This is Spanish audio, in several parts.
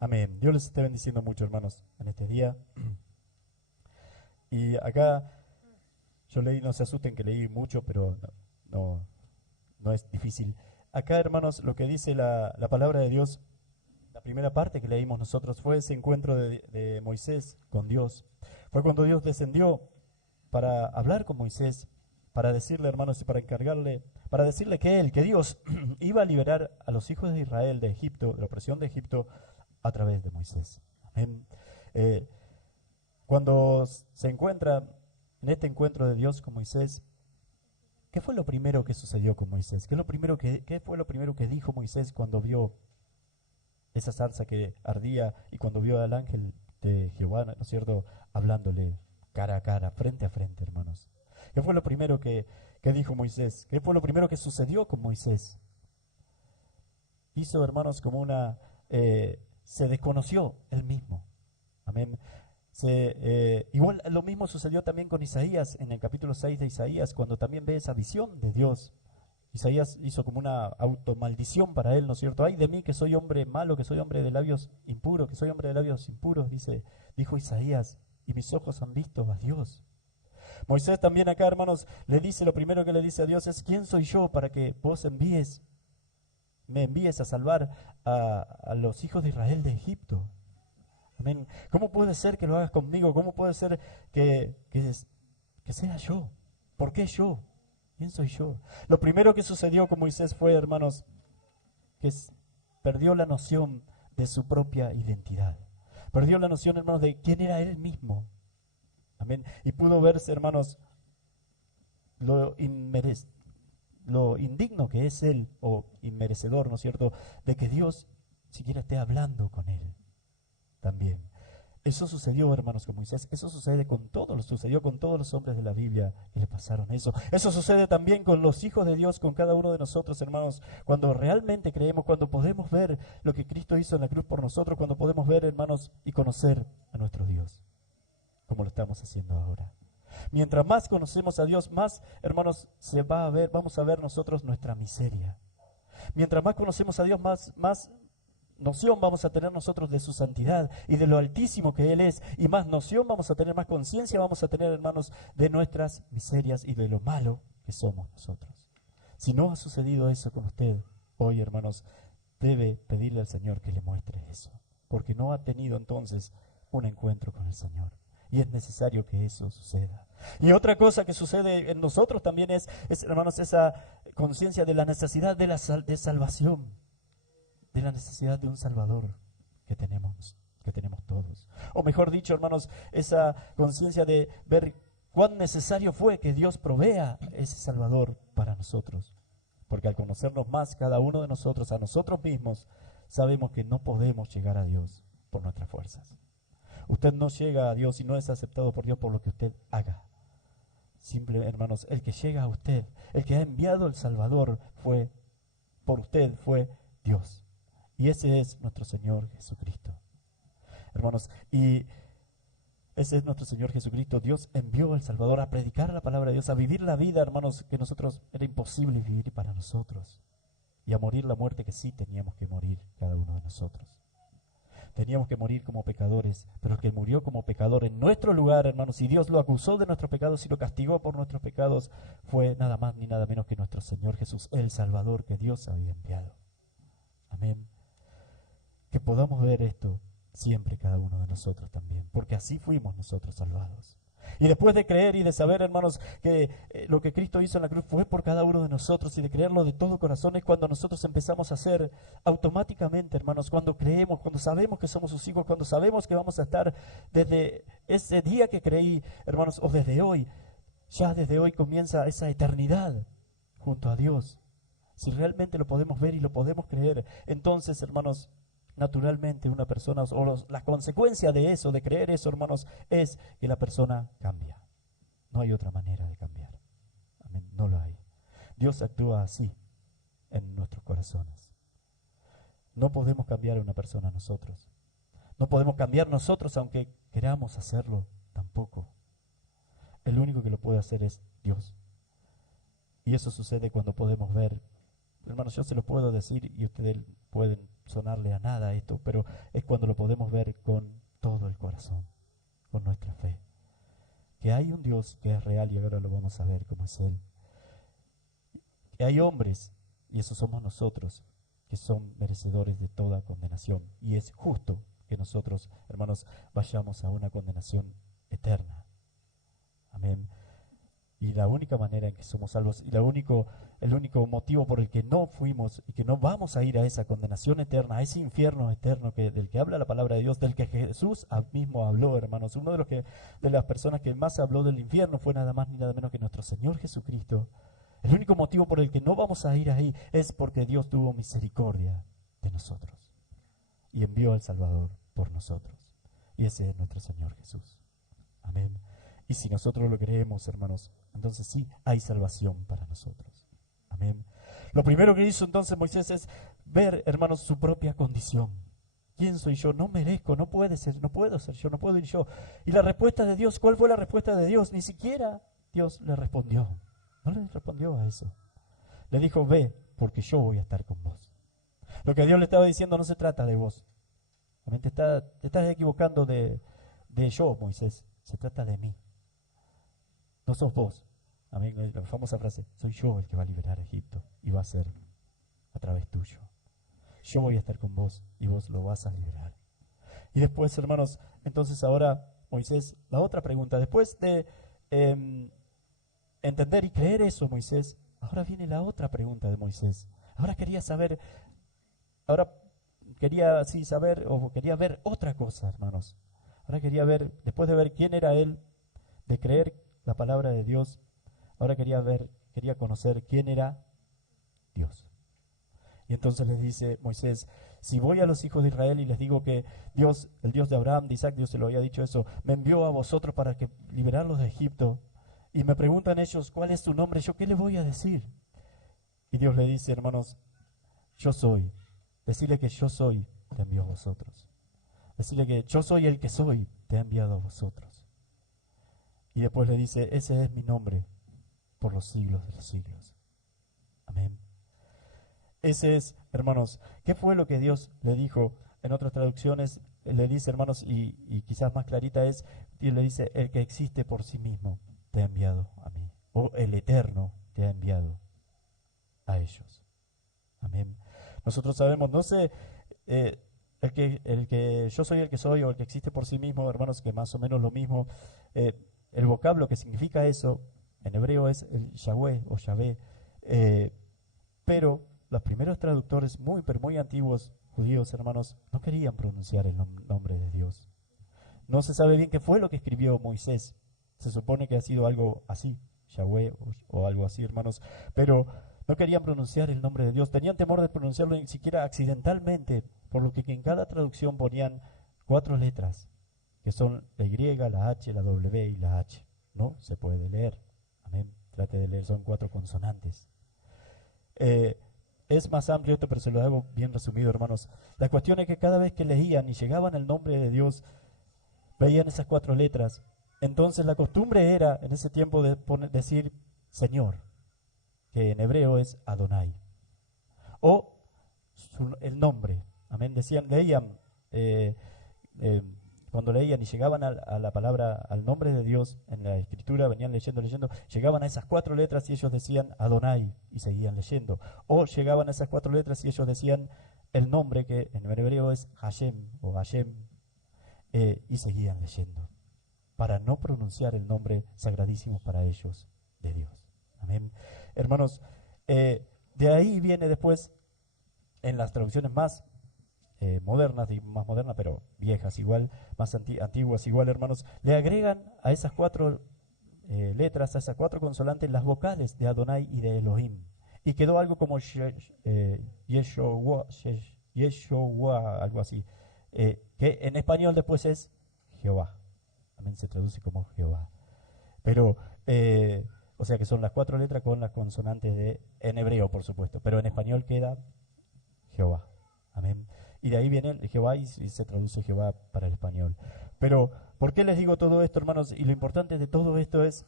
Amén. Dios les esté bendiciendo mucho, hermanos, en este día. Y acá yo leí, no se asusten que leí mucho, pero no, no es difícil. Acá, hermanos, lo que dice la palabra de Dios, la primera parte que leímos nosotros fue ese encuentro de Moisés con Dios. Fue cuando Dios descendió para hablar con Moisés, para decirle, hermanos, y para encargarle, para decirle que él, que Dios iba a liberar a los hijos de Israel de Egipto, de la opresión de Egipto, a través de Moisés. Amén. Eh, Cuando se encuentra en este encuentro de Dios con Moisés, ¿qué fue lo primero que sucedió con Moisés? ¿Qué fue lo primero que dijo Moisés cuando vio esa zarza que ardía y cuando vio al ángel de Jehová, ¿no es cierto?, hablándole cara a cara, frente a frente, hermanos? ¿Qué fue lo primero que dijo Moisés? ¿Qué fue lo primero que sucedió con Moisés? Hizo, hermanos, como se desconoció él mismo. Amén. Igual lo mismo sucedió también con Isaías en el capítulo 6 de Isaías, cuando también ve esa visión de Dios. Isaías hizo como una automaldición para él, ¿no es cierto? Ay de mí que soy hombre malo, que soy hombre de labios impuros, que soy hombre de labios impuros, dijo Isaías, y mis ojos han visto a Dios. Moisés también acá, hermanos, le dice, lo primero que le dice a Dios es, ¿quién soy yo para que vos me envíes a salvar a los hijos de Israel de Egipto? Amén. ¿Cómo puede ser que lo hagas conmigo? ¿Cómo puede ser que sea yo? ¿Por qué yo? ¿Quién soy yo? Lo primero que sucedió con Moisés fue, hermanos, perdió la noción de su propia identidad. Perdió la noción, hermanos, de quién era él mismo. Amén. Y pudo verse, hermanos, lo, inmerec- lo indigno que es él, o inmerecedor, ¿no es cierto?, de que Dios siquiera esté hablando con él también. Eso sucedió, hermanos, con Moisés. Eso sucedió con todos los hombres de la Biblia que le pasaron eso. Eso sucede también con los hijos de Dios, con cada uno de nosotros, hermanos, cuando realmente creemos, cuando podemos ver lo que Cristo hizo en la cruz por nosotros, cuando podemos ver, hermanos, y conocer a nuestro Dios, como lo estamos haciendo ahora. Mientras más conocemos a Dios, más, hermanos, vamos a ver nosotros nuestra miseria. Mientras más conocemos a Dios, más noción vamos a tener nosotros de su santidad y de lo altísimo que Él es, y más noción vamos a tener, más conciencia vamos a tener, hermanos, de nuestras miserias y de lo malo que somos nosotros. Si no ha sucedido eso con usted hoy, hermanos, debe pedirle al Señor que le muestre eso, porque no ha tenido entonces un encuentro con el Señor. Y es necesario que eso suceda. Y otra cosa que sucede en nosotros también hermanos, esa conciencia de la necesidad de salvación, de la necesidad de un Salvador que tenemos todos. O mejor dicho, hermanos, esa conciencia de ver cuán necesario fue que Dios provea ese Salvador para nosotros. Porque al conocernos más cada uno de nosotros, a nosotros mismos, sabemos que no podemos llegar a Dios por nuestras fuerzas. Usted no llega a Dios y no es aceptado por Dios por lo que usted haga. Simple, hermanos, el que llega a usted, el que ha enviado el Salvador por usted, fue Dios. Y ese es nuestro Señor Jesucristo. Hermanos, y ese es nuestro Señor Jesucristo. Dios envió al Salvador a predicar la palabra de Dios, a vivir la vida, hermanos, que nosotros era imposible vivir para nosotros. Y a morir la muerte que sí teníamos que morir cada uno de nosotros. Teníamos que morir como pecadores, pero el que murió como pecador en nuestro lugar, hermanos, y Dios lo acusó de nuestros pecados y lo castigó por nuestros pecados, fue nada más ni nada menos que nuestro Señor Jesús, el Salvador que Dios había enviado. Amén. Que podamos ver esto siempre cada uno de nosotros también, porque así fuimos nosotros salvados. Y después de creer y de saber, hermanos, que lo que Cristo hizo en la cruz fue por cada uno de nosotros y de creerlo de todo corazón, es cuando nosotros empezamos a hacer automáticamente, hermanos, cuando creemos, cuando sabemos que somos sus hijos, cuando sabemos que vamos a estar desde ese día que creí, hermanos, o desde hoy, ya desde hoy comienza esa eternidad junto a Dios. Si realmente lo podemos ver y lo podemos creer, entonces, hermanos, naturalmente una persona, la consecuencia de eso, de creer eso, hermanos, es que la persona cambia. No hay otra manera de cambiar. Amén. No lo hay. Dios actúa así en nuestros corazones. No podemos cambiar a una persona nosotros. No podemos cambiar nosotros aunque queramos hacerlo tampoco. El único que lo puede hacer es Dios. Y eso sucede cuando podemos ver hermanos, yo se lo puedo decir y ustedes pueden sonarle a nada esto, pero es cuando lo podemos ver con todo el corazón, con nuestra fe. Que hay un Dios que es real y ahora lo vamos a ver cómo es Él. Que hay hombres, y esos somos nosotros, que son merecedores de toda condenación. Y es justo que nosotros, hermanos, vayamos a una condenación eterna. Amén. Y la única manera en que somos salvos y el único motivo por el que no fuimos y que no vamos a ir a esa condenación eterna, a ese infierno eterno del que habla la palabra de Dios, del que Jesús mismo habló, hermanos. Uno de las personas que más habló del infierno fue nada más ni nada menos que nuestro Señor Jesucristo. El único motivo por el que no vamos a ir ahí es porque Dios tuvo misericordia de nosotros y envió al Salvador por nosotros. Y ese es nuestro Señor Jesús. Amén. Y si nosotros lo creemos, hermanos, entonces sí hay salvación para nosotros. Amén. Lo primero que hizo entonces Moisés es ver, hermanos, su propia condición. ¿Quién soy yo? No merezco, no puede ser, no puedo ser yo, no puedo ir yo. Y la respuesta de Dios, ¿cuál fue la respuesta de Dios? Ni siquiera Dios le respondió. No le respondió a eso. Le dijo, ve, porque yo voy a estar con vos. Lo que Dios le estaba diciendo no se trata de vos. Amén. Te estás equivocando de yo, Moisés. Se trata de mí. No sos vos. Amén. La famosa frase, soy yo el que va a liberar a Egipto y va a ser a través tuyo. Yo voy a estar con vos y vos lo vas a liberar. Y después, hermanos, entonces ahora Moisés, la otra pregunta, después de entender y creer eso, Moisés, ahora viene la otra pregunta de Moisés. Ahora quería saber, ahora quería sí saber o quería ver otra cosa, hermanos. Ahora quería ver, después de ver quién era él, de creer la palabra de Dios, ahora quería conocer quién era Dios. Y entonces les dice Moisés, si voy a los hijos de Israel y les digo que Dios, el Dios de Abraham, de Isaac, Dios se lo había dicho eso, me envió a vosotros para que liberarlos de Egipto, y me preguntan ellos, ¿cuál es tu nombre? ¿Yo qué les voy a decir? Y Dios le dice, hermanos, yo soy. Decirle que yo soy, te envío a vosotros. Decirle que yo soy el que soy, te he enviado a vosotros. Y después le dice, ese es mi nombre por los siglos de los siglos. Amén. Ese es, hermanos, ¿qué fue lo que Dios le dijo? En otras traducciones le dice, hermanos, y quizás más clarita es, Dios le dice, el que existe por sí mismo te ha enviado a mí. O el eterno te ha enviado a ellos. Amén. Nosotros sabemos, no sé, el que yo soy el que soy o el que existe por sí mismo, hermanos, que más o menos lo mismo, el vocablo que significa eso, en hebreo es el Yahweh o Yahvé, pero los primeros traductores pero muy antiguos, judíos, hermanos, no querían pronunciar el nombre de Dios. No se sabe bien qué fue lo que escribió Moisés. Se supone que ha sido algo así, Yahweh o algo así, hermanos, pero no querían pronunciar el nombre de Dios. Tenían temor de pronunciarlo ni siquiera accidentalmente, por lo que en cada traducción ponían 4 letras, que son la Y, la H, la W y la H. No se puede leer. Amén. Trate de leer, son 4 consonantes. Es más amplio esto, pero se lo hago bien resumido, hermanos. La cuestión es que cada vez que leían y llegaban al nombre de Dios, veían esas 4 letras. Entonces la costumbre era en ese tiempo decir Señor, que en hebreo es Adonai, o el nombre. Amén. Leían, cuando leían y llegaban a la palabra, al nombre de Dios en la escritura, venían leyendo, llegaban a esas 4 letras y ellos decían Adonai y seguían leyendo. O llegaban a esas 4 letras y ellos decían el nombre, que en hebreo es Hashem o Hashem, y seguían leyendo, para no pronunciar el nombre sagradísimo para ellos de Dios. Amén. Hermanos, de ahí viene después, en las traducciones más modernas, más modernas, pero viejas igual, más antiguas igual, hermanos, le agregan a esas 4 letras, a esas 4 consonantes, las vocales de Adonai y de Elohim. Y quedó algo como Yeshua, algo así, que en español después es Jehová. También se traduce como Jehová. Pero, o sea que son las 4 letras con las consonantes en hebreo, por supuesto, pero en español queda Jehová. Amén. Y de ahí viene el Jehová y se traduce Jehová para el español. Pero, ¿por qué les digo todo esto, hermanos? Y lo importante de todo esto es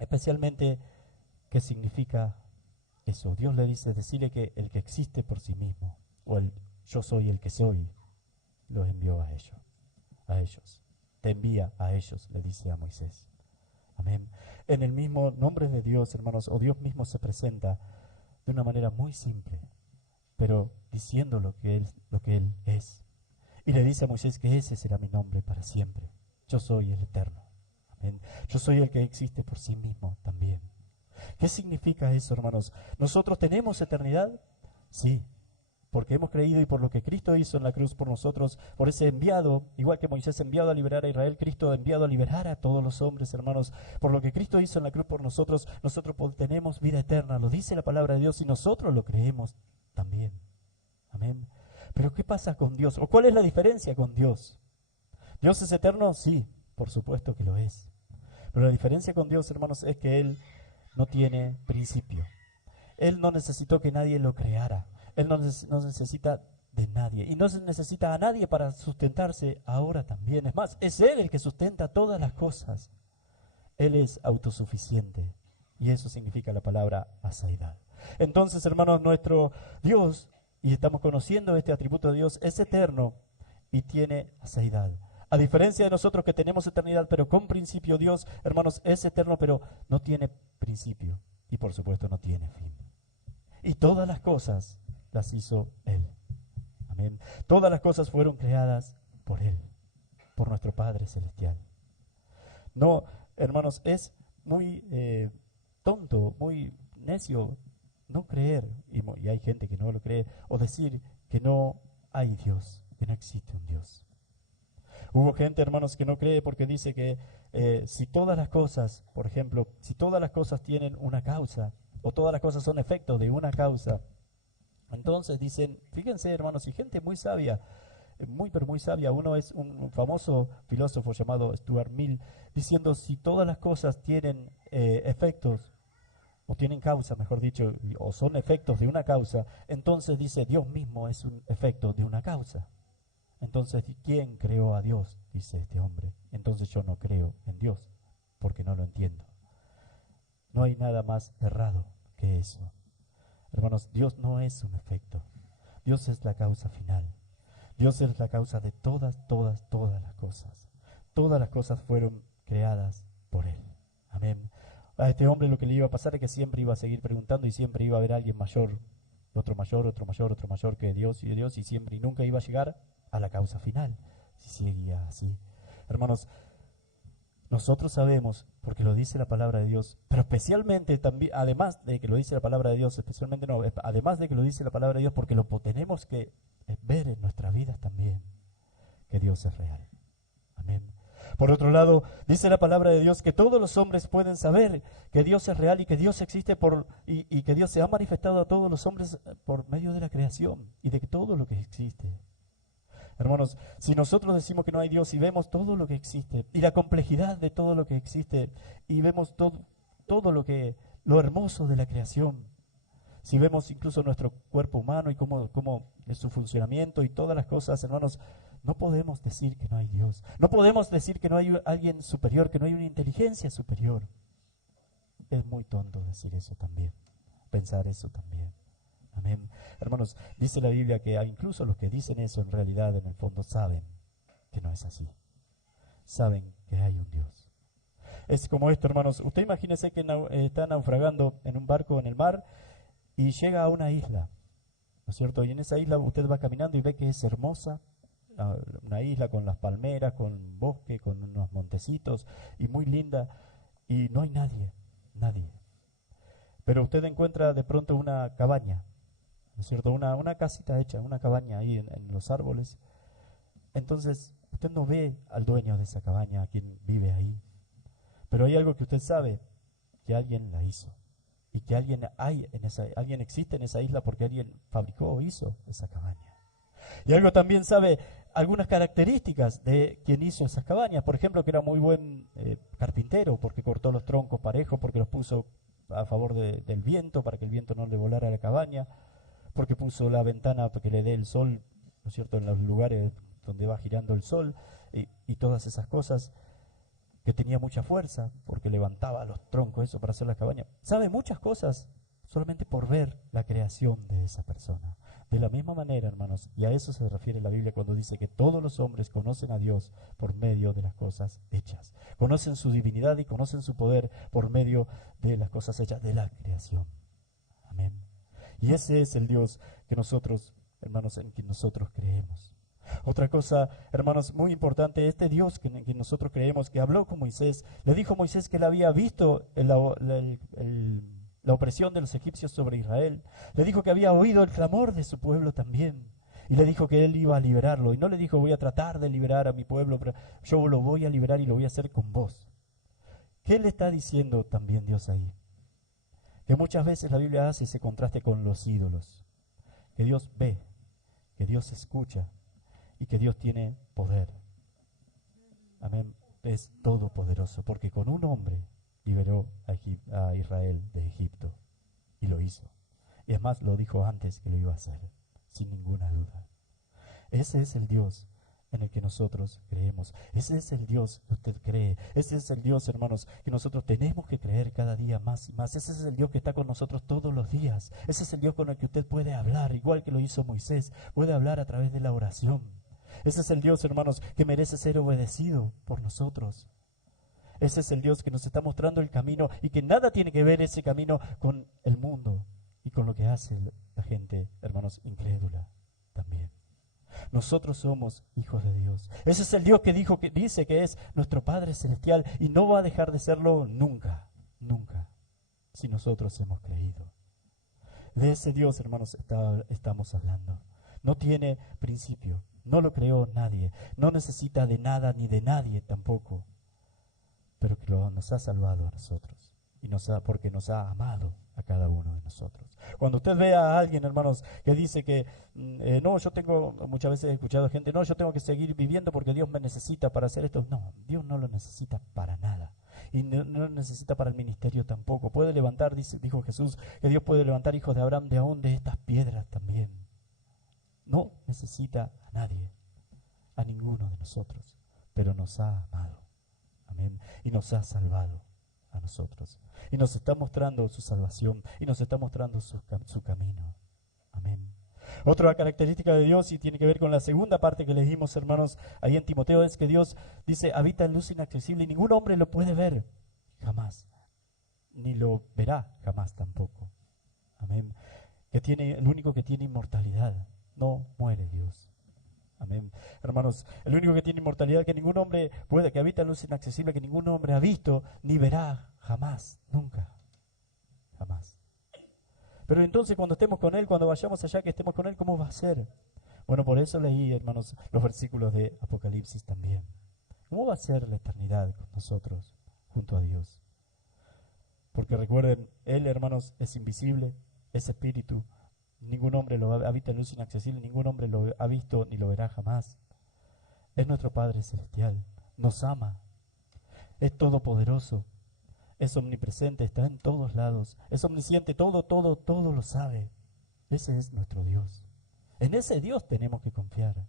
especialmente qué significa eso. Dios le dice, decirle que el que existe por sí mismo, o el yo soy el que soy, los envió a ellos. A ellos. Te envía a ellos, le dice a Moisés. Amén. En el mismo nombre de Dios, hermanos, o Dios mismo se presenta de una manera muy simple, pero diciendo lo que él es. Y le dice a Moisés que ese será mi nombre para siempre. Yo soy el Eterno. Amén. Yo soy el que existe por sí mismo también. ¿Qué significa eso, hermanos? ¿Nosotros tenemos eternidad? Sí, porque hemos creído y por lo que Cristo hizo en la cruz por nosotros, por ese enviado, igual que Moisés enviado a liberar a Israel, Cristo enviado a liberar a todos los hombres, hermanos. Por lo que Cristo hizo en la cruz por nosotros, nosotros tenemos vida eterna. Lo dice la palabra de Dios y nosotros lo creemos también. Amén. Pero ¿qué pasa con Dios? ¿O cuál es la diferencia con Dios? ¿Dios es eterno? Sí, por supuesto que lo es. Pero la diferencia con Dios, hermanos, es que Él no tiene principio. Él no necesitó que nadie lo creara. Él no necesita de nadie. Y no se necesita a nadie para sustentarse ahora también. Es más, es Él el que sustenta todas las cosas. Él es autosuficiente. Y eso significa la palabra asaidad. Entonces, hermanos, nuestro Dios, y estamos conociendo este atributo de Dios, es eterno y tiene asaidad. A diferencia de nosotros que tenemos eternidad, pero con principio, Dios, hermanos, es eterno, pero no tiene principio. Y por supuesto no tiene fin. Y todas las cosas las hizo Él. Amén. Todas las cosas fueron creadas por Él, por nuestro Padre Celestial. No, hermanos, es muy tonto, muy necio no creer, y hay gente que no lo cree, o decir que no hay Dios, que no existe un Dios. Hubo gente, hermanos, que no cree porque dice que si todas las cosas, por ejemplo, si todas las cosas tienen una causa, o todas las cosas son efectos de una causa, entonces dicen, fíjense, hermanos, y gente muy sabia, pero muy sabia, uno es un famoso filósofo llamado Stuart Mill, diciendo, si todas las cosas tienen efectos, o tienen causa, mejor dicho, o son efectos de una causa, entonces dice, Dios mismo es un efecto de una causa. Entonces, ¿quién creó a Dios? Dice este hombre. Entonces yo no creo en Dios, porque no lo entiendo. No hay nada más errado que eso. Hermanos, Dios no es un efecto. Dios es la causa final. Dios es la causa de todas las cosas. Todas las cosas fueron creadas por Él. Amén. A este hombre lo que le iba a pasar es que siempre iba a seguir preguntando y siempre iba a haber alguien mayor, otro mayor, otro mayor, otro mayor que Dios, y siempre y nunca iba a llegar a la causa final, si seguía así. Hermanos, nosotros sabemos, porque lo dice la palabra de Dios, pero especialmente también, además de que lo dice la palabra de Dios, especialmente no, además de que lo dice la palabra de Dios, porque lo tenemos que ver en nuestras vidas también, que Dios es real. Amén. Por otro lado, dice la palabra de Dios que todos los hombres pueden saber que Dios es real y que Dios existe y que Dios se ha manifestado a todos los hombres por medio de la creación y de todo lo que existe. Hermanos, si nosotros decimos que no hay Dios y vemos todo lo que existe y la complejidad de todo lo que existe y vemos todo lo hermoso de la creación, si vemos incluso nuestro cuerpo humano y cómo es su funcionamiento y todas las cosas, hermanos, no podemos decir que no hay Dios. No podemos decir que no hay alguien superior, que no hay una inteligencia superior. Es muy tonto decir eso también, pensar eso también. Amén. Hermanos, dice la Biblia que incluso los que dicen eso en realidad, en el fondo, saben que no es así. Saben que hay un Dios. Es como esto, hermanos. Usted imagínese que está naufragando en un barco en el mar y llega a una isla, ¿no es cierto? Y en esa isla usted va caminando y ve que es hermosa, una isla con las palmeras, con bosque, con unos montecitos y muy linda, y no hay nadie. Pero usted encuentra de pronto una cabaña, ¿no es cierto? Una casita hecha, una cabaña ahí en los árboles. Entonces, usted no ve al dueño de esa cabaña, a quien vive ahí. Pero hay algo que usted sabe, que alguien la hizo. Y que alguien existe en esa isla porque alguien fabricó o hizo esa cabaña. Y algo también sabe algunas características de quien hizo esas cabañas. Por ejemplo, que era muy buen carpintero porque cortó los troncos parejos, porque los puso a favor del viento, para que el viento no le volara a la cabaña, porque puso la ventana para que le dé el sol, ¿no es cierto?, en los lugares donde va girando el sol, y todas esas cosas, que tenía mucha fuerza, porque levantaba los troncos, eso para hacer la cabaña. Sabe muchas cosas solamente por ver la creación de esa persona. De la misma manera, hermanos, y a eso se refiere la Biblia cuando dice que todos los hombres conocen a Dios por medio de las cosas hechas. Conocen su divinidad y conocen su poder por medio de las cosas hechas de la creación. Amén. Y ese es el Dios que nosotros, hermanos, en quien nosotros creemos. Otra cosa, hermanos, muy importante, este Dios en quien nosotros creemos, que habló con Moisés, le dijo a Moisés que él había visto la opresión de los egipcios sobre Israel. Le dijo que había oído el clamor de su pueblo también. Y le dijo que él iba a liberarlo. Y no le dijo, voy a tratar de liberar a mi pueblo, pero yo lo voy a liberar y lo voy a hacer con vos. ¿Qué le está diciendo también Dios ahí? Que muchas veces la Biblia hace ese contraste con los ídolos. Que Dios ve, que Dios escucha y que Dios tiene poder. Amén. Es todopoderoso, porque con un hombre liberó a Israel de Egipto. Y lo hizo. Y es más, lo dijo antes que lo iba a hacer, sin ninguna duda. Ese es el Dios en el que nosotros creemos. Ese es el Dios que usted cree. Ese es el Dios, hermanos, que nosotros tenemos que creer cada día más y más. Ese es el Dios que está con nosotros todos los días. Ese es el Dios con el que usted puede hablar, igual que lo hizo Moisés. Puede hablar a través de la oración. Ese es el Dios, hermanos, que merece ser obedecido por nosotros. Ese es el Dios que nos está mostrando el camino y que nada tiene que ver ese camino con el mundo y con lo que hace la gente, hermanos, incrédula también. Nosotros somos hijos de Dios. Ese es el Dios que dice que es nuestro Padre Celestial y no va a dejar de serlo nunca, nunca, si nosotros hemos creído. De ese Dios, hermanos, estamos hablando. No tiene principio, no lo creó nadie, no necesita de nada ni de nadie tampoco, pero que nos ha salvado a nosotros y porque nos ha amado a cada uno de nosotros. Cuando usted ve a alguien, hermanos, que dice que muchas veces he escuchado a gente, no, yo tengo que seguir viviendo porque Dios me necesita para hacer esto. No, Dios no lo necesita para nada. Y no lo necesita para el ministerio tampoco. Puede levantar, dijo Jesús, que Dios puede levantar hijos de Abraham de aún de estas piedras también. No necesita a nadie, a ninguno de nosotros, pero nos ha amado. Amén. Y nos ha salvado a nosotros. Y nos está mostrando su salvación y nos está mostrando su camino. Amén. Otra característica de Dios, y tiene que ver con la segunda parte que leímos, hermanos, ahí en Timoteo, es que Dios dice, habita en luz inaccesible y ningún hombre lo puede ver jamás, ni lo verá jamás tampoco. Amén. El único que tiene inmortalidad, no muere Dios. Amén. Hermanos, el único que tiene inmortalidad, que ningún hombre puede, que habita en luz inaccesible, que ningún hombre ha visto ni verá jamás, nunca, jamás. Pero entonces cuando estemos con Él, cuando vayamos allá, que estemos con Él, ¿cómo va a ser? Bueno, por eso leí, hermanos, los versículos de Apocalipsis también. ¿Cómo va a ser la eternidad con nosotros, junto a Dios? Porque recuerden, Él, hermanos, es invisible, es espíritu. Ningún hombre lo habita en luz inaccesible, ningún hombre lo ha visto ni lo verá jamás. Es nuestro Padre Celestial, nos ama, es todopoderoso, es omnipresente, está en todos lados, es omnisciente, todo lo sabe. Ese es nuestro Dios. En ese Dios tenemos que confiar.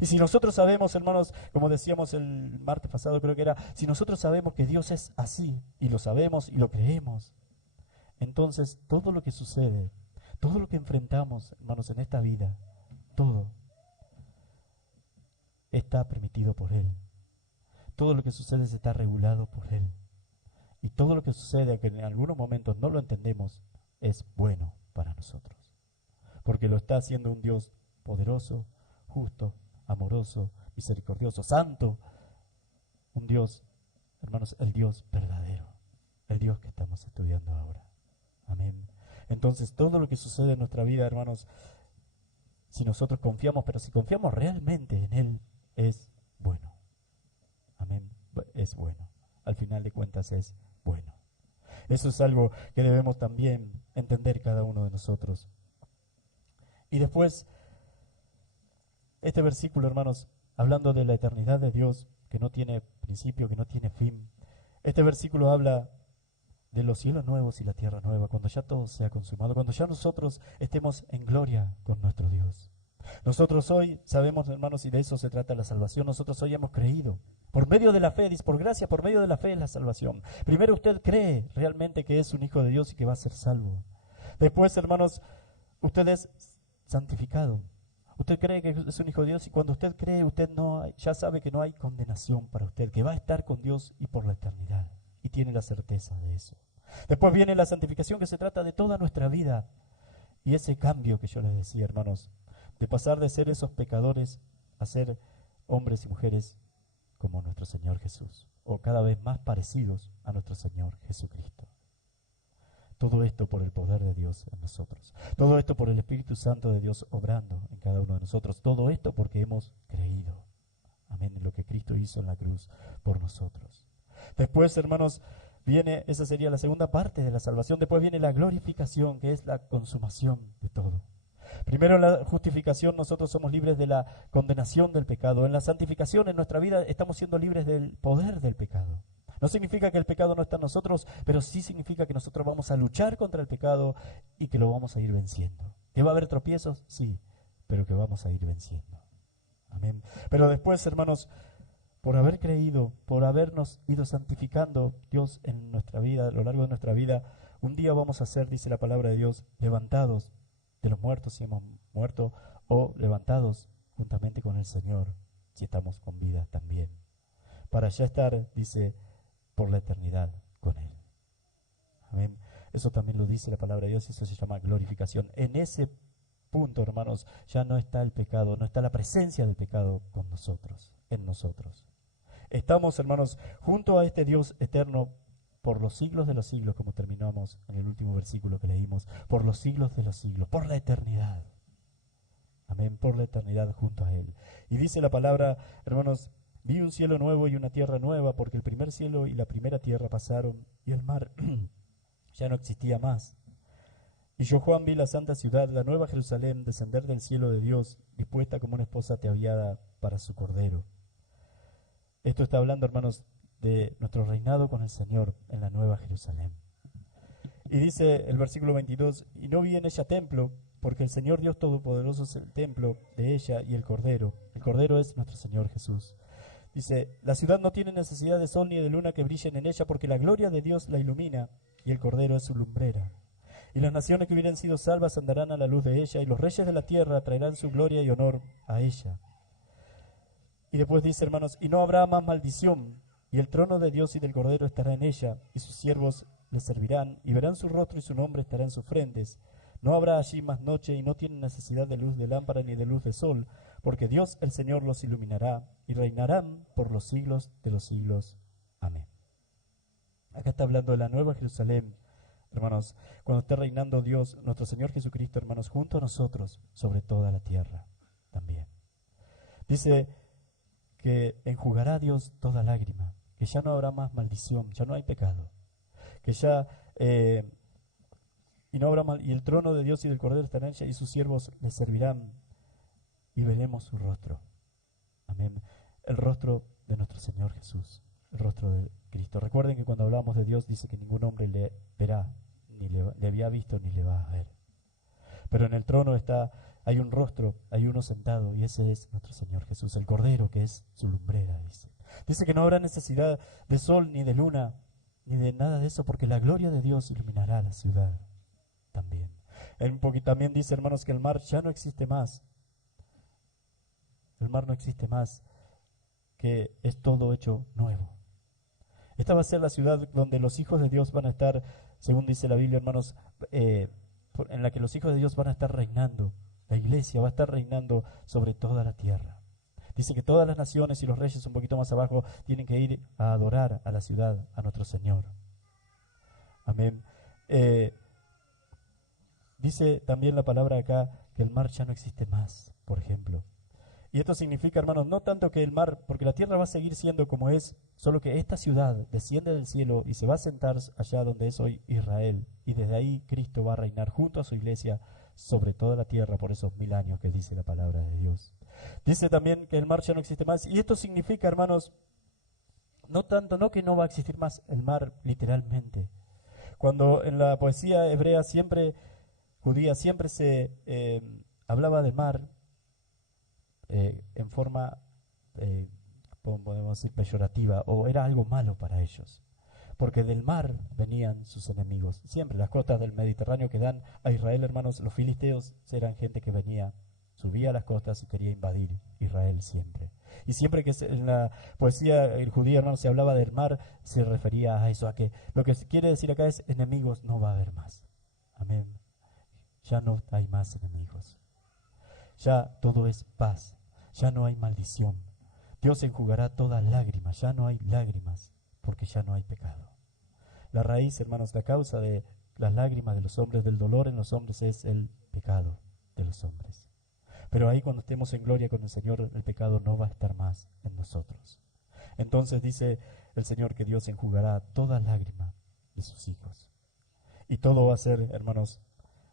Y si nosotros sabemos, hermanos, como decíamos el martes pasado, creo que era, si nosotros sabemos que Dios es así, y lo sabemos y lo creemos, entonces todo lo que sucede, todo lo que enfrentamos, hermanos, en esta vida, todo está permitido por Él. Todo lo que sucede está regulado por Él. Y todo lo que sucede, aunque en algunos momentos no lo entendemos, es bueno para nosotros. Porque lo está haciendo un Dios poderoso, justo, amoroso, misericordioso, santo. Un Dios, hermanos, el Dios verdadero. El Dios que estamos estudiando ahora. Amén. Entonces, todo lo que sucede en nuestra vida, hermanos, si nosotros confiamos, pero si confiamos realmente en Él, es bueno. Amén. Es bueno. Al final de cuentas es bueno. Eso es algo que debemos también entender cada uno de nosotros. Y después, este versículo, hermanos, hablando de la eternidad de Dios, que no tiene principio, que no tiene fin. Este versículo habla de los cielos nuevos y la tierra nueva, cuando ya todo sea consumado, cuando ya nosotros estemos en gloria con nuestro Dios. Nosotros hoy sabemos, hermanos, y de eso se trata la salvación, nosotros hoy hemos creído. Por medio de la fe, dice, por gracia, por medio de la fe es la salvación. Primero usted cree realmente que es un hijo de Dios y que va a ser salvo. Después, hermanos, usted es santificado. Usted cree que es un hijo de Dios y cuando usted cree, usted ya sabe que no hay condenación para usted, que va a estar con Dios y por la eternidad. Y tiene la certeza de eso. Después viene la santificación que se trata de toda nuestra vida. Y ese cambio que yo les decía, hermanos, de pasar de ser esos pecadores a ser hombres y mujeres como nuestro Señor Jesús, o cada vez más parecidos a nuestro Señor Jesucristo. Todo esto por el poder de Dios en nosotros. Todo esto por el Espíritu Santo de Dios obrando en cada uno de nosotros. Todo esto porque hemos creído. Amén, en lo que Cristo hizo en la cruz por nosotros. Después, hermanos, viene, esa sería la segunda parte de la salvación. Después viene la glorificación, que es la consumación de todo. Primero en la justificación nosotros somos libres de la condenación del pecado. En la santificación en nuestra vida estamos siendo libres del poder del pecado. No significa que el pecado no está en nosotros, pero sí significa que nosotros vamos a luchar contra el pecado y que lo vamos a ir venciendo. ¿Que va a haber tropiezos? Sí, pero que vamos a ir venciendo. Amén. Pero después, hermanos, por haber creído, por habernos ido santificando Dios en nuestra vida, a lo largo de nuestra vida, un día vamos a ser, dice la palabra de Dios, levantados de los muertos si hemos muerto, o levantados juntamente con el Señor si estamos con vida también, para ya estar, dice, por la eternidad con Él. Amén. Eso también lo dice la palabra de Dios y eso se llama glorificación. En ese punto, hermanos, ya no está el pecado, no está la presencia del pecado con nosotros, en nosotros. Estamos, hermanos, junto a este Dios eterno por los siglos de los siglos, como terminamos en el último versículo que leímos, por los siglos de los siglos, por la eternidad. Amén, por la eternidad junto a Él. Y dice la palabra, hermanos, vi un cielo nuevo y una tierra nueva, porque el primer cielo y la primera tierra pasaron, y el mar ya no existía más. Y yo, Juan, vi la santa ciudad, la nueva Jerusalén, descender del cielo de Dios, dispuesta como una esposa ataviada para su cordero. Esto está hablando, hermanos, de nuestro reinado con el Señor en la nueva Jerusalén. Y dice el versículo 22, y no vi en ella templo, porque el Señor Dios Todopoderoso es el templo de ella y el Cordero. El Cordero es nuestro Señor Jesús. Dice, la ciudad no tiene necesidad de sol ni de luna que brillen en ella, porque la gloria de Dios la ilumina, y el Cordero es su lumbrera. Y las naciones que hubieran sido salvas andarán a la luz de ella, y los reyes de la tierra traerán su gloria y honor a ella. Y después dice, hermanos, y no habrá más maldición, y el trono de Dios y del Cordero estará en ella, y sus siervos le servirán, y verán su rostro y su nombre estará en sus frentes. No habrá allí más noche, y no tienen necesidad de luz de lámpara ni de luz de sol, porque Dios el Señor los iluminará, y reinarán por los siglos de los siglos. Amén. Acá está hablando de la nueva Jerusalén, hermanos, cuando esté reinando Dios, nuestro Señor Jesucristo, hermanos, junto a nosotros, sobre toda la tierra también. Dice que enjugará Dios toda lágrima, que ya no habrá más maldición, ya no hay pecado, que ya y no habrá mal, y el trono de Dios y del Cordero estará en ella, y sus siervos le servirán, y veremos su rostro. Amén. El rostro de nuestro Señor Jesús, el rostro de Cristo. Recuerden que cuando hablamos de Dios dice que ningún hombre le verá, ni le había visto, ni le va a ver. Pero en el trono hay un rostro, hay uno sentado, y ese es nuestro Señor Jesús, el Cordero, que es su lumbrera, dice. Dice que no habrá necesidad de sol, ni de luna, ni de nada de eso, porque la gloria de Dios iluminará la ciudad también. También dice, hermanos, que el mar ya no existe más. El mar no existe más, que es todo hecho nuevo. Esta va a ser la ciudad donde los hijos de Dios van a estar, según dice la Biblia, hermanos, en la que los hijos de Dios van a estar reinando. La iglesia va a estar reinando sobre toda la tierra. Dice que todas las naciones y los reyes un poquito más abajo tienen que ir a adorar a la ciudad, a nuestro Señor. Amén. Dice también la palabra acá que el mar ya no existe más, por ejemplo. Y esto significa, hermanos, no tanto que el mar, porque la tierra va a seguir siendo como es, solo que esta ciudad desciende del cielo y se va a sentar allá donde es hoy Israel. Y desde ahí Cristo va a reinar junto a su iglesia sobre toda la tierra por esos 1000 años que dice la palabra de Dios. Dice también que el mar ya no existe más. Y esto significa, hermanos, no que no va a existir más el mar literalmente. Cuando en la poesía hebrea judía siempre se hablaba del mar, en forma, podemos decir, peyorativa, o era algo malo para ellos. porque del mar venían sus enemigos. Siempre las costas del Mediterráneo que dan a Israel, hermanos, los filisteos eran gente que venía, subía a las costas y quería invadir Israel siempre. Y siempre que en la poesía judía, hermanos, se hablaba del mar, se refería a eso, a que lo que se quiere decir acá es enemigos no va a haber más. Amén. Ya no hay más enemigos. Ya todo es paz. Ya no hay maldición. Dios enjugará toda lágrima. Ya no hay lágrimas, porque ya no hay pecado. La raíz, hermanos, la causa de las lágrimas de los hombres, del dolor en los hombres, es el pecado de los hombres. Pero ahí cuando estemos en gloria con el Señor, el pecado no va a estar más en nosotros. Entonces dice el Señor que Dios enjugará toda lágrima de sus hijos. Y todo va a ser, hermanos,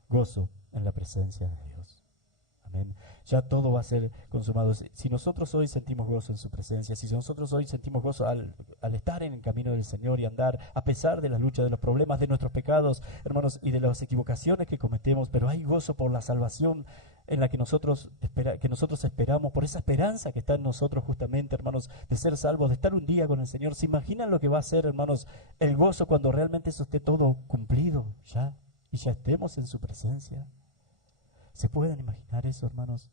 gozo en la presencia de Dios. Amén. Ya todo va a ser consumado. Si nosotros hoy sentimos gozo en su presencia, si nosotros hoy sentimos gozo al estar en el camino del Señor y andar a pesar de las luchas, de los problemas, de nuestros pecados, hermanos, y de las equivocaciones que cometemos, pero hay gozo por la salvación en la que nosotros esperamos, por esa esperanza que está en nosotros justamente, hermanos, de ser salvos, de estar un día con el Señor. ¿Se imaginan lo que va a ser, hermanos, el gozo cuando realmente eso esté todo cumplido ya y ya estemos en su presencia? ¿Se pueden imaginar eso, hermanos?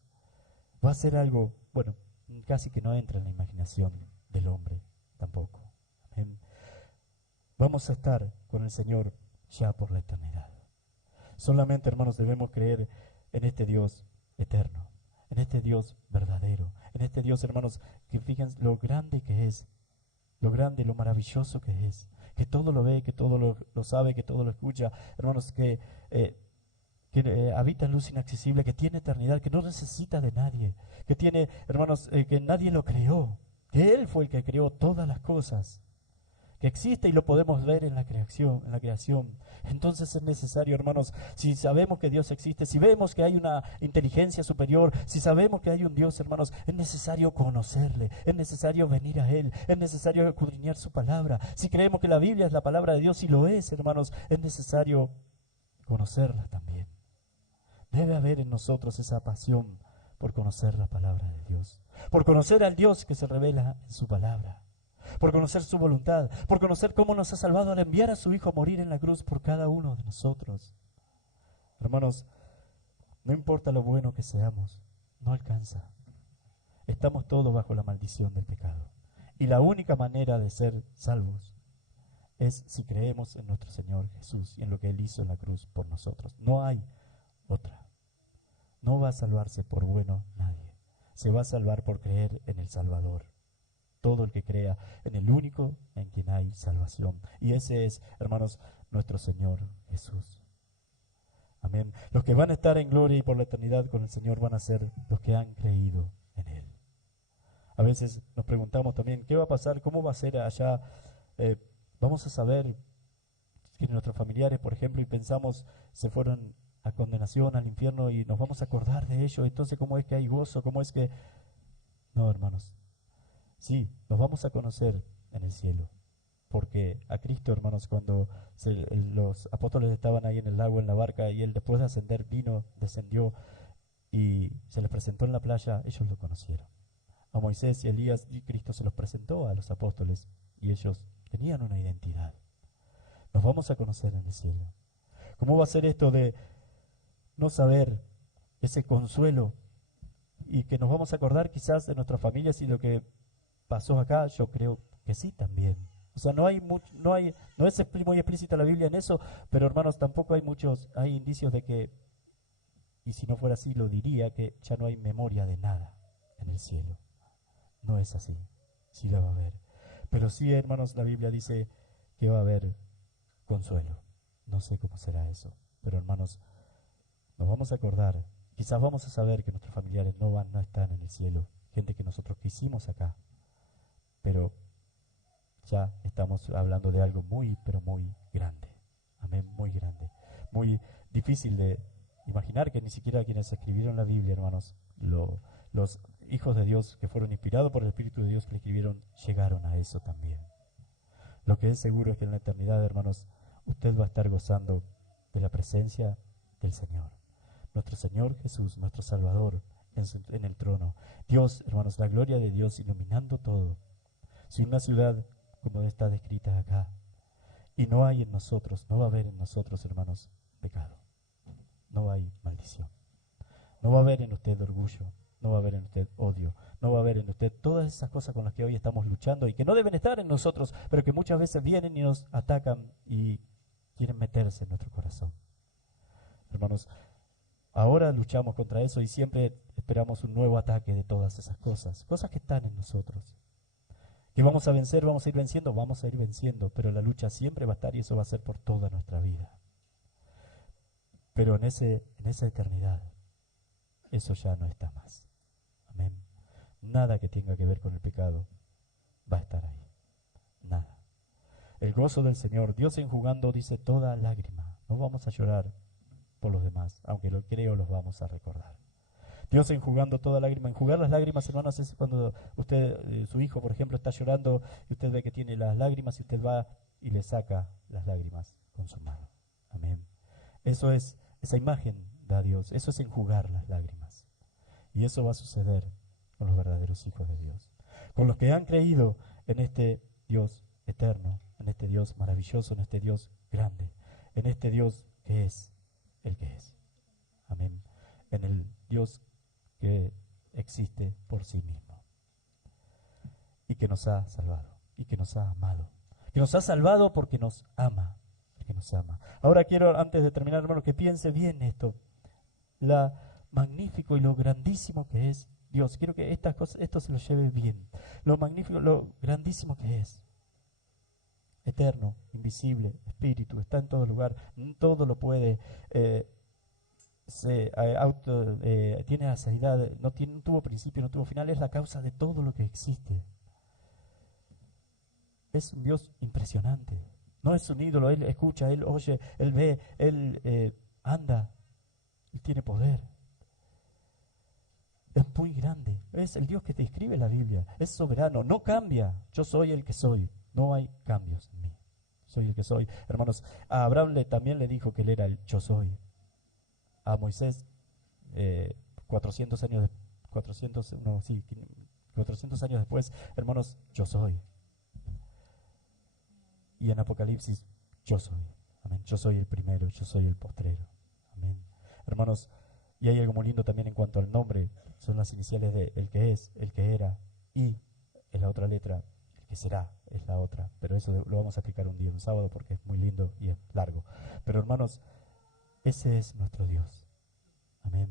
Va a ser algo, bueno, casi que no entra en la imaginación del hombre tampoco. Amén. Vamos a estar con el Señor ya por la eternidad. Solamente, hermanos, debemos creer en este Dios eterno, en este Dios verdadero, en este Dios, hermanos, que fíjense lo grande que es, lo grande, lo maravilloso que es, que todo lo ve, que todo lo sabe, que todo lo escucha, hermanos, que habita en luz inaccesible, que tiene eternidad, que no necesita de nadie, que tiene, hermanos, que nadie lo creó, que Él fue el que creó todas las cosas, que existe y lo podemos ver en la creación. Entonces es necesario, hermanos, si sabemos que Dios existe, si vemos que hay una inteligencia superior, si sabemos que hay un Dios, hermanos, es necesario conocerle, es necesario venir a Él, es necesario escudriñar su palabra. Si creemos que la Biblia es la palabra de Dios, y lo es, hermanos, es necesario conocerla también. Debe haber en nosotros esa pasión por conocer la palabra de Dios, por conocer al Dios que se revela en su palabra, por conocer su voluntad, por conocer cómo nos ha salvado al enviar a su Hijo a morir en la cruz por cada uno de nosotros. Hermanos, no importa lo bueno que seamos, no alcanza. Estamos todos bajo la maldición del pecado. Y la única manera de ser salvos es si creemos en nuestro Señor Jesús y en lo que Él hizo en la cruz por nosotros. No hay otra. No va a salvarse por bueno nadie. Se va a salvar por creer en el Salvador. Todo el que crea en el único en quien hay salvación. Y ese es, hermanos, nuestro Señor Jesús. Amén. Los que van a estar en gloria y por la eternidad con el Señor van a ser los que han creído en Él. A veces nos preguntamos también, ¿qué va a pasar? ¿Cómo va a ser allá? Vamos a saber que nuestros familiares, por ejemplo, y pensamos, se fueron a condenación, al infierno, y nos vamos a acordar de ello. Entonces, ¿cómo es que hay gozo? ¿Cómo es que...? No, hermanos. Sí, nos vamos a conocer en el cielo. Porque a Cristo, hermanos, cuando los apóstoles estaban ahí en el lago, en la barca, y Él después de ascender vino, descendió y se les presentó en la playa, ellos lo conocieron. A Moisés y Elías, y Cristo se los presentó a los apóstoles, y ellos tenían una identidad. Nos vamos a conocer en el cielo. ¿Cómo va a ser esto de no saber ese consuelo y que nos vamos a acordar quizás de nuestras familias y lo que pasó acá? Yo creo que sí también. O sea, no es muy explícita la Biblia en eso, pero hermanos, tampoco hay indicios de que, y si no fuera así lo diría, que ya no hay memoria de nada en el cielo. No es así, sí la va a haber. Pero sí, hermanos, la Biblia dice que va a haber consuelo. No sé cómo será eso, pero hermanos, nos vamos a acordar, quizás vamos a saber que nuestros familiares no están en el cielo, gente que nosotros quisimos acá, pero ya estamos hablando de algo muy, pero muy grande. Amén, muy grande. Muy difícil de imaginar, que ni siquiera quienes escribieron la Biblia, hermanos, los hijos de Dios que fueron inspirados por el Espíritu de Dios que le escribieron, llegaron a eso también. Lo que es seguro es que en la eternidad, hermanos, usted va a estar gozando de la presencia del Señor. Nuestro Señor Jesús, nuestro Salvador, en el trono. Dios, hermanos, la gloria de Dios iluminando todo. Si una ciudad como está descrita acá, Y no hay en nosotros, no va a haber en nosotros, hermanos, pecado. No hay maldición. No va a haber en usted orgullo, no va a haber en usted odio, no va a haber en usted todas esas cosas con las que hoy estamos luchando y que no deben estar en nosotros, pero que muchas veces vienen y nos atacan y quieren meterse en nuestro corazón. Hermanos, ahora luchamos contra eso y siempre esperamos un nuevo ataque de todas esas cosas, cosas que están en nosotros. Que vamos a vencer, vamos a ir venciendo, pero la lucha siempre va a estar y eso va a ser por toda nuestra vida. Pero en esa eternidad, eso ya no está más. Amén. Nada que tenga que ver con el pecado va a estar ahí. Nada. El gozo del Señor, Dios enjugando, dice, toda lágrima. No vamos a llorar por los demás, aunque lo creo, los vamos a recordar. Dios enjugando toda lágrima. Enjugar las lágrimas, hermanos, es cuando usted, su hijo, por ejemplo, está llorando y usted ve que tiene las lágrimas y usted va y le saca las lágrimas con su mano. Amén. Eso es, esa imagen da Dios. Eso es enjugar las lágrimas. Y eso va a suceder con los verdaderos hijos de Dios. Con los que han creído en este Dios eterno, en este Dios maravilloso, en este Dios grande, en este Dios que es el que es. Amén. En el Dios que existe por sí mismo. Y que nos ha salvado. Y que nos ha amado. Que nos ha salvado porque nos ama. Porque nos ama. Ahora quiero, antes de terminar, hermano, que piense bien esto. Lo magnífico y lo grandísimo que es Dios. Quiero que estas cosas, esto se lo lleve bien. Lo magnífico, lo grandísimo que es. Eterno, invisible, espíritu, está en todo lugar, todo lo puede, tiene asaidad, no tuvo principio, no tuvo final, es la causa de todo lo que existe. Es un Dios impresionante. No es un ídolo, Él escucha, Él oye, Él ve, Él anda, Él tiene poder. Es muy grande, es el Dios que te describe la Biblia, es soberano, no cambia. Yo soy el que soy, no hay cambios en mí. Soy el que soy. Hermanos, a Abraham también le dijo que él era el yo soy. A Moisés, 400 años después, hermanos, yo soy. Y en Apocalipsis, yo soy. Amén. Yo soy el primero, yo soy el postrero. Amén. Hermanos, y hay algo muy lindo también en cuanto al nombre. Son las iniciales de el que es, el que era, y es la otra letra, el que será es la otra. Pero eso lo vamos a explicar un día, un sábado, porque es muy lindo y es largo. Pero hermanos, ese es nuestro Dios. Amén.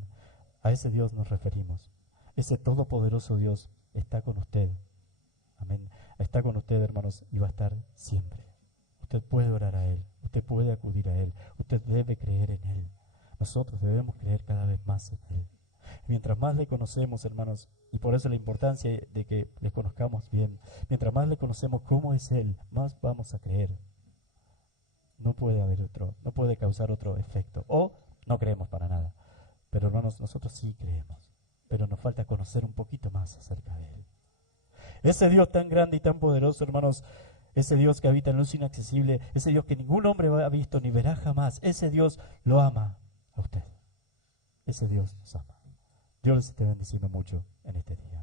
A ese Dios nos referimos. Ese todopoderoso Dios está con usted. Amén. Está con usted, hermanos, y va a estar siempre. Usted puede orar a Él. Usted puede acudir a Él. Usted debe creer en Él. Nosotros debemos creer cada vez más en Él. Mientras más le conocemos, hermanos, y por eso la importancia de que le conozcamos bien, mientras más le conocemos cómo es Él, más vamos a creer. No puede haber otro, no puede causar otro efecto. O no creemos para nada. Pero hermanos, nosotros sí creemos. Pero nos falta conocer un poquito más acerca de Él. Ese Dios tan grande y tan poderoso, hermanos, ese Dios que habita en luz inaccesible, ese Dios que ningún hombre ha visto ni verá jamás, ese Dios lo ama a usted. Ese Dios nos ama. Dios les esté bendiciendo mucho en este día.